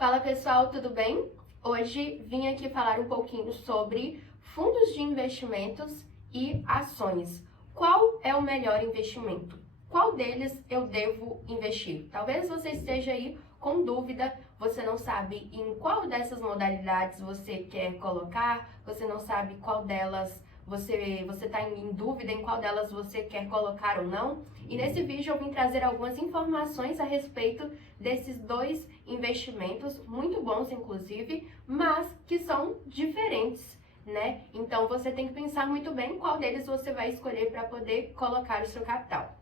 Fala pessoal, tudo bem? Hoje vim aqui falar um pouquinho sobre fundos de investimentos e ações. Qual é o melhor investimento? Qual deles eu devo investir? Talvez você esteja aí com dúvida, você não sabe em qual dessas modalidades você quer colocar, você não sabe qual delas você está em dúvida em qual delas você quer colocar ou não. E nesse vídeo eu vim trazer algumas informações a respeito desses dois investimentos, muito bons inclusive, mas que são diferentes, né? Então você tem que pensar muito bem qual deles você vai escolher para poder colocar o seu capital.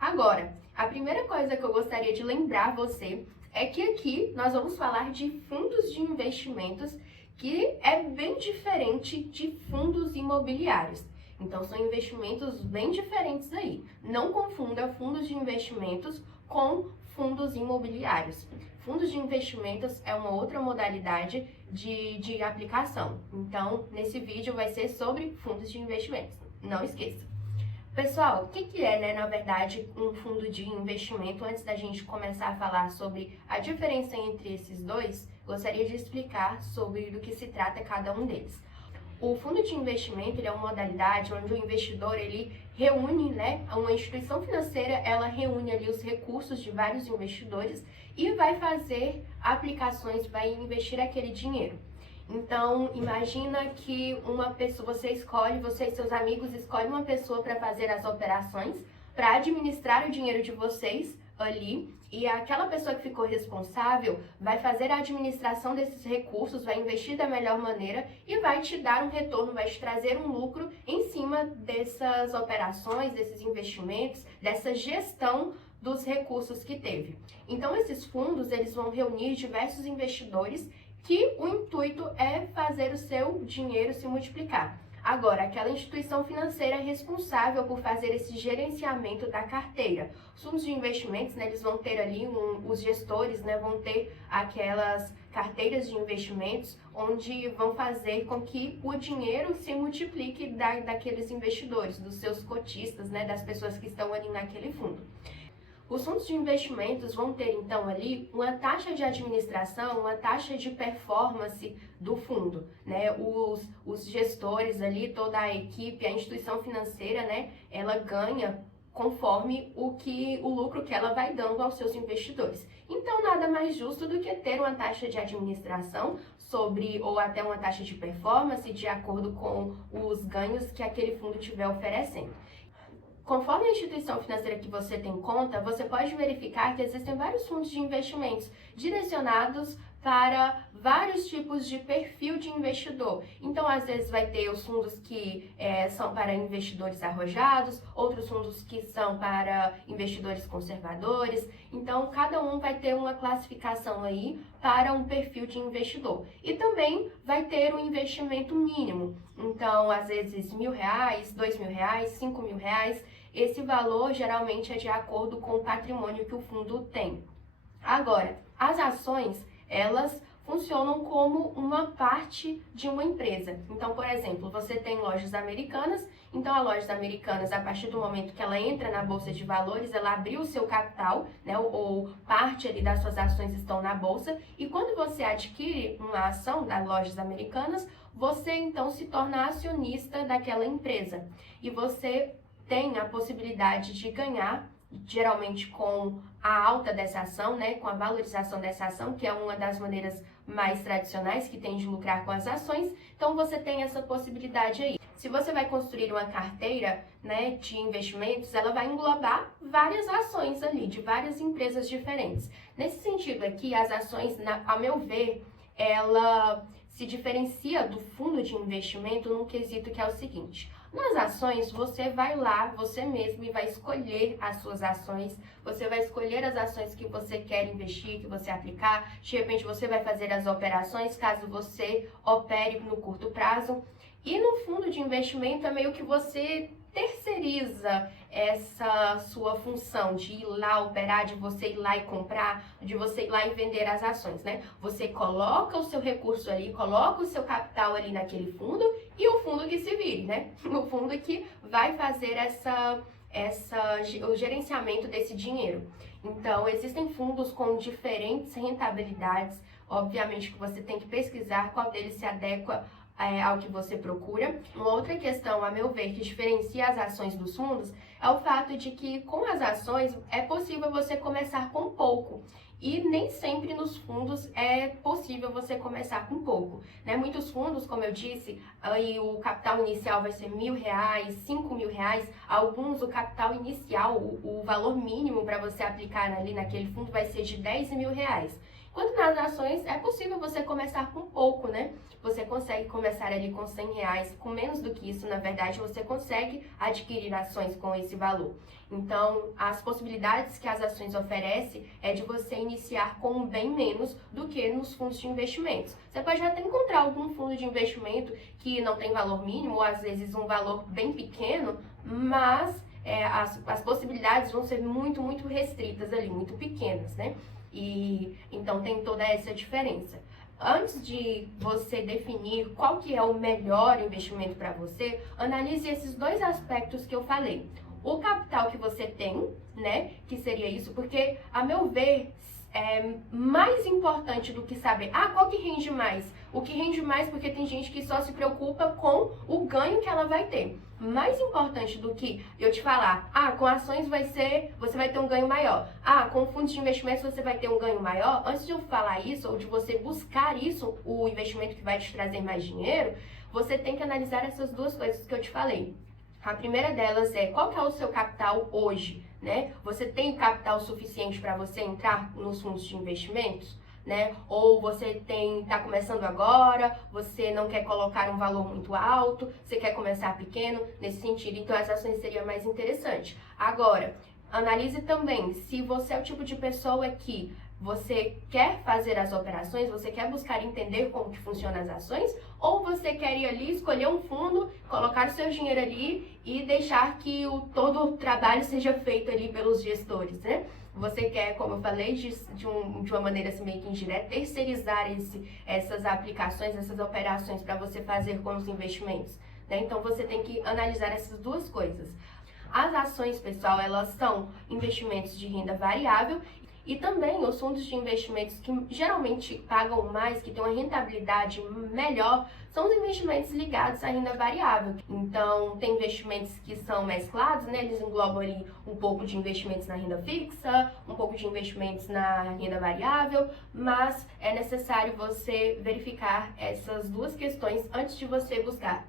Agora, a primeira coisa que eu gostaria de lembrar você é que aqui nós vamos falar de fundos de investimentos, que é bem diferente de fundos imobiliários. Então, são investimentos bem diferentes aí. Não confunda fundos de investimentos com fundos imobiliários. Fundos de investimentos é uma outra modalidade de aplicação. Então, nesse vídeo vai ser sobre fundos de investimentos. Não esqueça. Pessoal, o que é, na verdade, um fundo de investimento? Antes da gente começar a falar sobre a diferença entre esses dois, gostaria de explicar sobre do que se trata cada um deles. O fundo de investimento ele é uma modalidade onde o investidor ele reúne, uma instituição financeira, ela reúne ali os recursos de vários investidores e vai fazer aplicações, vai investir aquele dinheiro. Então, imagina que uma pessoa, você e seus amigos escolhem uma pessoa para fazer as operações, para administrar o dinheiro de vocês ali, e aquela pessoa que ficou responsável vai fazer a administração desses recursos, vai investir da melhor maneira e vai te dar um retorno, vai te trazer um lucro em cima dessas operações, desses investimentos, dessa gestão dos recursos que teve. Então, esses fundos, eles vão reunir diversos investidores que o intuito é fazer o seu dinheiro se multiplicar. Agora, aquela instituição financeira é responsável por fazer esse gerenciamento da carteira. Os fundos de investimentos, eles vão ter ali, os gestores, vão ter aquelas carteiras de investimentos onde vão fazer com que o dinheiro se multiplique daqueles investidores, dos seus cotistas, das pessoas que estão ali naquele fundo. Os fundos de investimentos vão ter, então, ali uma taxa de administração, uma taxa de performance do fundo, Os gestores ali, toda a equipe, a instituição financeira, ela ganha conforme o lucro que ela vai dando aos seus investidores. Então, nada mais justo do que ter uma taxa de administração ou até uma taxa de performance de acordo com os ganhos que aquele fundo estiver oferecendo. Conforme a instituição financeira que você tem conta, você pode verificar que existem vários fundos de investimentos direcionados para vários tipos de perfil de investidor. Então, às vezes vai ter os fundos que são para investidores arrojados, outros fundos que são para investidores conservadores. Então, cada um vai ter uma classificação aí para um perfil de investidor. E também vai ter um investimento mínimo. Então, às vezes R$1.000, R$2.000, R$5.000. Esse valor geralmente é de acordo com o patrimônio que o fundo tem. Agora, as ações, elas funcionam como uma parte de uma empresa. Então, por exemplo, você tem lojas americanas, então a Lojas Americanas, a partir do momento que ela entra na Bolsa de Valores, ela abriu o seu capital, ou parte ali das suas ações estão na Bolsa, e quando você adquire uma ação da Lojas Americanas, você então se torna acionista daquela empresa. E você tem a possibilidade de ganhar, geralmente com a alta dessa ação, com a valorização dessa ação, que é uma das maneiras mais tradicionais que tem de lucrar com as ações. Então, você tem essa possibilidade aí. Se você vai construir uma carteira, de investimentos, ela vai englobar várias ações ali, de várias empresas diferentes. Nesse sentido aqui, as ações, a meu ver, ela se diferencia do fundo de investimento num quesito que é o seguinte: nas ações, você vai lá, você mesmo, e vai escolher as suas ações, você vai escolher as ações que você quer investir, que você aplicar, de repente você vai fazer as operações, caso você opere no curto prazo. E no fundo de investimento é meio que você terceiriza essa sua função de ir lá operar, de você ir lá e comprar, de você ir lá e vender as ações, Você coloca o seu recurso ali, coloca o seu capital ali naquele fundo e o fundo que se vire, O fundo que vai fazer o gerenciamento desse dinheiro. Então, existem fundos com diferentes rentabilidades. Obviamente que você tem que pesquisar qual deles se adequa ao que você procura. Uma outra questão, a meu ver, que diferencia as ações dos fundos é o fato de que com as ações é possível você começar com pouco. E nem sempre nos fundos é possível você começar com pouco, né? Muitos fundos, como eu disse, aí o capital inicial vai ser R$1.000, R$5.000. Alguns, o capital inicial, o valor mínimo para você aplicar ali naquele fundo vai ser de R$10.000. Enquanto nas ações é possível você começar com pouco, né? Você consegue começar ali com R$100, com menos do que isso, na verdade, você consegue adquirir ações com esse valor. Então, as possibilidades que as ações oferecem é de você iniciar com bem menos do que nos fundos de investimentos. Você pode até encontrar algum fundo de investimento que não tem valor mínimo, ou às vezes um valor bem pequeno, mas as possibilidades vão ser muito, muito restritas ali, muito pequenas, né? E então tem toda essa diferença. Antes de você definir qual que é o melhor investimento para você, analise esses dois aspectos que eu falei. O capital que você tem, né, que seria isso, porque, a meu ver, é mais importante do que saber, qual que rende mais? O que rende mais, porque tem gente que só se preocupa com o ganho que ela vai ter. Mais importante do que eu te falar, com ações você vai ter um ganho maior. Com fundos de investimentos você vai ter um ganho maior. Antes de eu falar isso, ou de você buscar isso, o investimento que vai te trazer mais dinheiro, você tem que analisar essas duas coisas que eu te falei. A primeira delas é qual que é o seu capital hoje, né? Você tem capital suficiente para você entrar nos fundos de investimentos, né? Ou você está começando agora, você não quer colocar um valor muito alto, você quer começar pequeno, nesse sentido, então as ações seria mais interessante. Agora, analise também se você é o tipo de pessoa que você quer fazer as operações, você quer buscar entender como que funcionam as ações, ou você quer ir ali, escolher um fundo, colocar o seu dinheiro ali e deixar que todo o trabalho seja feito ali pelos gestores, né? Você quer, como eu falei, de uma maneira assim, meio que indireta, terceirizar essas aplicações, essas operações para você fazer com os investimentos, né? Então você tem que analisar essas duas coisas. As ações, pessoal, elas são investimentos de renda variável. E também os fundos de investimentos que geralmente pagam mais, que têm uma rentabilidade melhor, são os investimentos ligados à renda variável. Então, tem investimentos que são mesclados, né? Eles englobam ali um pouco de investimentos na renda fixa, um pouco de investimentos na renda variável, mas é necessário você verificar essas duas questões antes de você buscar.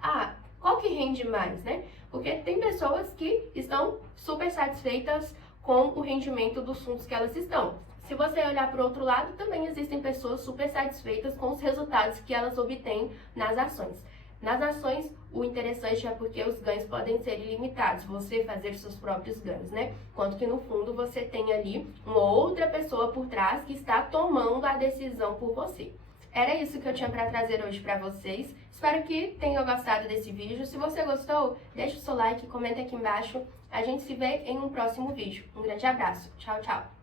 Qual que rende mais, né? Porque tem pessoas que estão super satisfeitas com o rendimento dos fundos que elas estão. Se você olhar para o outro lado, também existem pessoas super satisfeitas com os resultados que elas obtêm nas ações. Nas ações, o interessante é porque os ganhos podem ser ilimitados, você fazer seus próprios ganhos, né? Enquanto que no fundo você tem ali uma outra pessoa por trás que está tomando a decisão por você. Era isso que eu tinha para trazer hoje para vocês. Espero que tenham gostado desse vídeo. Se você gostou, deixa o seu like, comenta aqui embaixo. A gente se vê em um próximo vídeo. Um grande abraço. Tchau, tchau.